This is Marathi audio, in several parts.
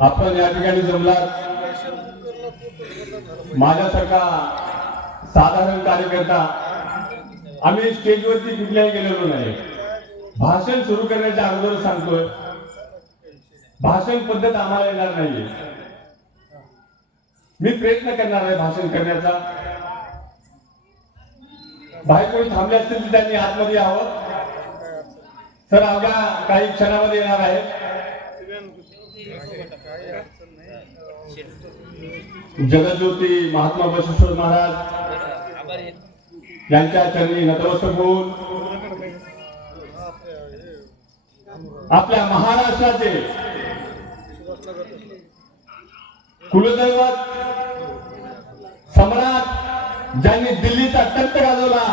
आपण या ठिकाणी जमलात. माझ्यासारखा साधारण कार्यकर्ता आम्ही स्टेजवरती कुठल्याही गेलेलो नाही. भाषण सुरू करण्याच्या अगोदर सांगतोय. भाषण पद्धत आम्हाला येणार नाहीये. मी प्रयत्न करणार आहे भाषण करण्याचा. बाहेर कोणी थांबले असतील तर त्यांनी आतमध्ये यावं. सर अवघ्या काही क्षणामध्ये येणार आहे जगज्योती महात्मा बसवेश्वर महाराज यांच्या चरणी नतमस्तक होऊन आपल्या महाराष्ट्राचे कुलदैवत सम्राट ज्यांनी दिल्लीचा टंक गाजवला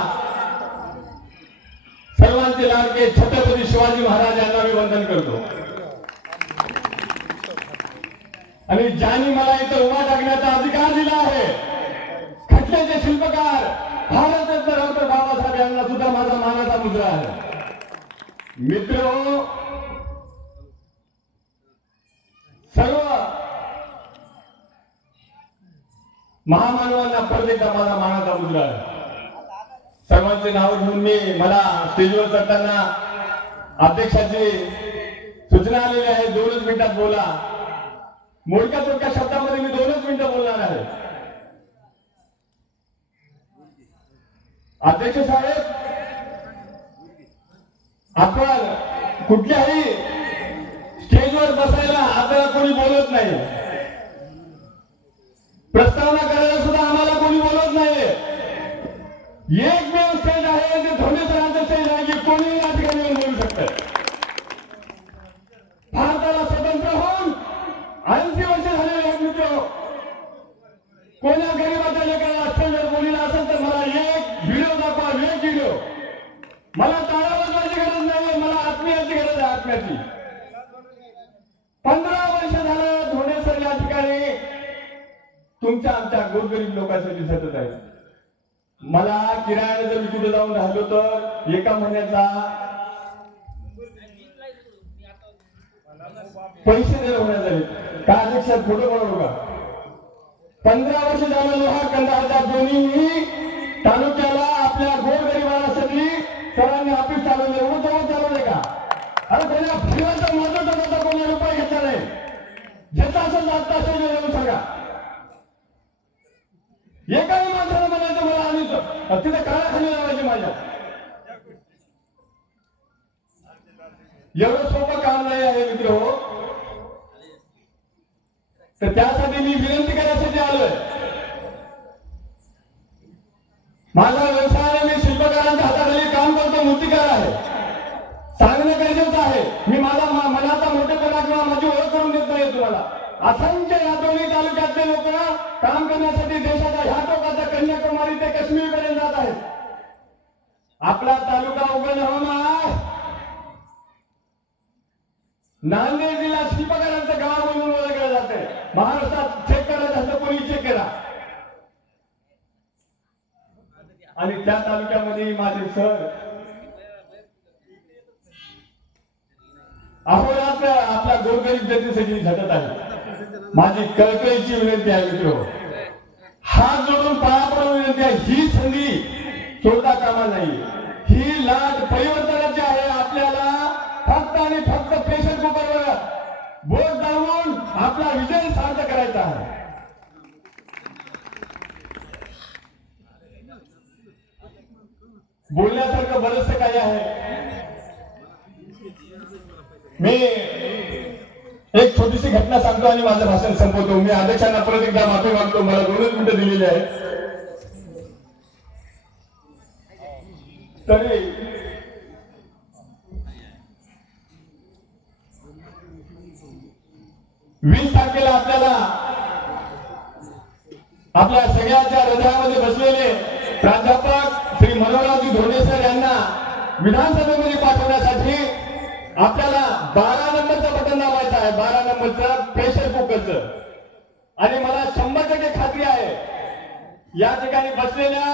सर्वांचे लाडके छत्रपती शिवाजी महाराज यांना मी वंदन करतो. आणि ज्यांनी मला इथं उभा टाकण्याचा अधिकार दिला आहे खटल्याचे शिल्पकार भारतरत्न डॉक्टर बाबासाहेब यांना सुद्धा माझा मानाचा मुद्रा आहे. मित्र सर्व महामानवांना परत एकदा माझा मानाचा मुद्रा आहे. सर्वांचे नाव घेऊन मी मला स्टेजवर चढताना अध्यक्षाची सूचना आलेली आहे. दोनच मिनिटात बोला. मोडक्या तोडक्या शब्दामध्ये मी दोनच मिनिटं बोलणार आहे. अध्यक्ष साहेब आपण कुठल्याही स्टेजवर बसायला आपल्याला कोणी बोलत नाही. प्रस्तावना करायला सुद्धा आम्हाला कोणी बोलत नाही ये स्टेज आहे ते धोंडे सरांचं स्टेज आहे की कोणी या ठिकाणी येऊन बोलू शकतं भारताला स्वतंत्र होऊन ऐंशी वर्ष झाले एक मित्र कोण्या गरीबाच्या लेकराला स्टेजवर बोलीला असेल तर मला एक व्हिडिओ दाखवा एक व्हिडिओ मला टाळा वाजवायची गरज नाही मला आत्मीयाची पंधरा वर्ष झालं धोंडे सर या ठिकाणी. तुमच्या आमच्या गोरगरीब लोकांसाठी सतत आहे. मला किरायाने जर कुठे जाऊन राहिलो तर एका महिन्याचा पैसे जर होण्यात आले काय अध्यक्ष फोटो बनवू का पंधरा वर्ष झालं लोहा कंधारच्या दोन्ही तालुक्याला आपल्या गोरगरिबांसाठी सरांनी ऑफिस चालवले एवढं जवळ चालवले का अरे कोणा फिरायचं माझं तर कोणी रुपये घेतला नाही घेता असेल तर आत्ता येऊन सांगा. एकाही माणसाला म्हणायचं मला आणि तो- तिथे काळा खाली माझ्या एवढं सोपं काम नाही आहे मित्र हो. तर त्यासाठी मी विनंती करण्यासाठी आलोय. माझा व्यवसाय आहे मी शिल्पकारांच्या हाताखाली काम करतो मूर्तिकार आहे सांगणं गरजेचं आहे मी माझा म- मनाचा मोठेपणा किंवा माझी ओळख करून देत नाही तुम्हाला असंख्य या दोन्ही तालुक्यातले लोक काम करण्यासाठी देशाच्या ह्या टोकाचा कन्याकुमारी ते काश्मीर पर्यंत जात आहेत. आपला तालुका उघड हवामान नांदेड जिल्हा शिल्पकारांचं गाव म्हणून ओळखलं जाते महाराष्ट्रात चेक करायचं असतं कोणी चेक करा. आणि त्या तालुक्यामध्ये माझे सर. अहोरात्र आपल्या गोरगरीब जनतेसाठी झटत आहे माझी कळकळीची विनंती आहे मित्र. हात जोडून पाया विनंती आहे ही संधी सोडता कामा नाही. ही लाट परिवर्तनाची आहे आपल्याला. फक्त आणि फक्त प्रेशर कुकरवर बोट दाबून आपला विजय सार्थ करायचा आहे. बोलण्यासारखं बरचसं काही आहे. मी एक छोटीशी घटना सांगतो आणि माझं भाषण संपवतो. मी अध्यक्षांना परत एकदा माफी मागतो. मला दोनच मिनिटं दिलेली आहे तरी वीस तारखेला आपल्याला आपल्या सगळ्याच्या हृदयामध्ये बसलेले प्राध्यापक श्री मनोहररावजी धोंडेसर यांना विधानसभेमध्ये पाठवण्यासाठी आपल्याला बारा नंबरचं बटन दाबायचं आहे. बारा नंबरचं प्रेशर कुकरचं आणि मला शंभर टक्के खात्री आहे या ठिकाणी बसलेल्या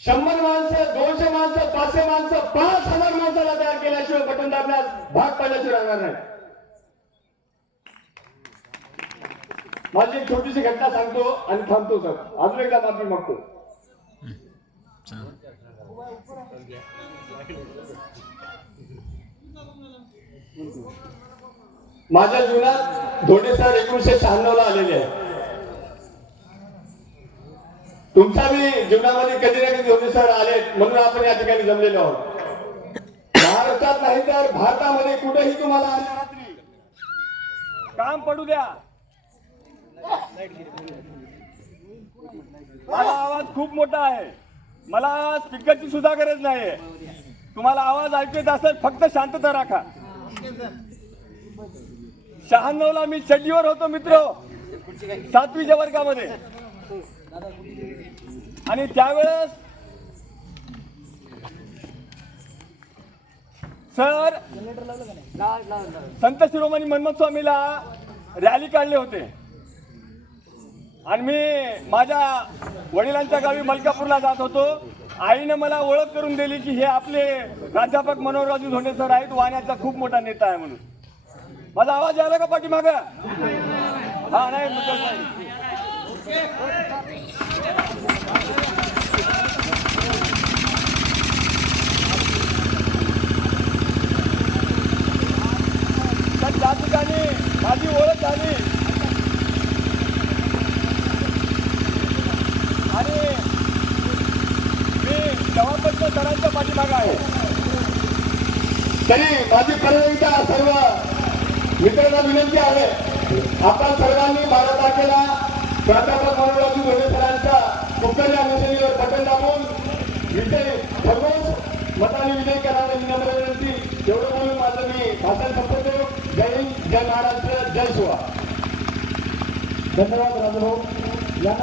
शंभर माणसं दोनशे माणसं पाचशे माणसं पाच हजार माणसाला तयार केल्याशिवाय बटन दाबण्यास भाग पडल्याशिवाय राहणार नाही. माझी एक छोटीशी घटना सांगतो आणि थांबतो सर. अजून एकदा माफी मागतो. माझ्या जीवनात धोंडे सर एकोणीशे शहाण्णव ला आलेले आहे तुमच्या बी जीवनामध्ये कधी ना कधी धोंडे सर आले म्हणून आपण या ठिकाणी जमलेलो आहोत. महाराष्ट्रात नाही तर भारतामध्ये कुठेही तुम्हाला आले रात्री काम पडू द्या. मला आवाज खूप मोठा आहे. मला स्पीकरची सुद्धा गरज नाहीये. तुम्हाला आवाज ऐकत असेल फक्त शांतता राखा. शहाण्णव ला मी चड्डीवर होतो मित्र. सातवीच्या वर्गामध्ये. आणि त्यावेळेस सर संत शिरोमणी मनमथ स्वामीला रॅली काढले होते. आणि मी माझ्या वडिलांच्या गावी मलकापूरला जात होतो. आईनं मला ओळख करून दिली की हे आपले प्राध्यापक मनोहरराजू धोंडे सर आहेत वाण्याचा खूप मोठा नेता आहे म्हणून. माझा आवाज आला का पाठीमाग? हा नाही नाही तर त्या ठिकाणी माझी ओळख झाली आणि जवळपास सरांचा सरांच्या पाठीमाग आहे. तरी माझी पर्यंत सर्व मित्रांना विनंती आहे आपण सर्वांनी बारा तारखेला प्राध्यापक मनोराजी धोंडे सरांच्या कुठल्या निशाणीवर बटन दाबून विजय सर्वच मताने विजय करायला विनम्र विनंती. एवढं बोलून माझं मी भाषण संपवतो. जय हिंद जय महाराष्ट्र जय शिवा धन्यवाद राजभाऊ. या